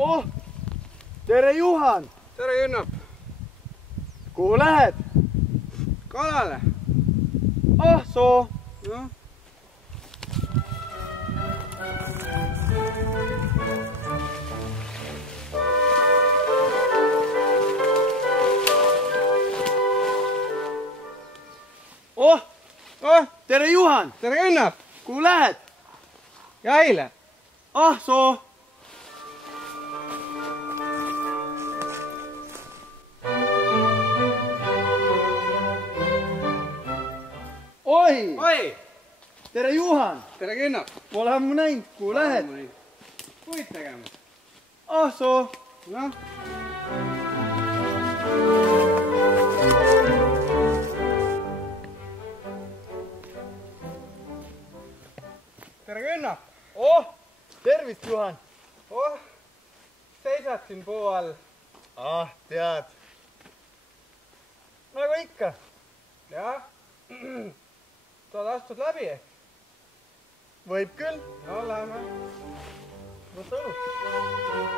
Oh, tere Juhan! Tere Jünnap! Kuhu lähed? Kalale! Ah soo! No. Oh, tere Juhan! Tere Jünnap! Kuhu lähed? Jahile! Ah soo! Oi! Oi! Tere Juhan! Tere Jünnap! Pole ammu näinud, kuhu lähed? Puid tegemas. Ah soo! Noh. Tere Jünnap! Oh, tervist Juhan! Oh, seisad siin puu all. Ah, tead. Nagu ikka. Jah. Sa oled astud läbi ehk? Võib küll. No lähme. Võta õlut.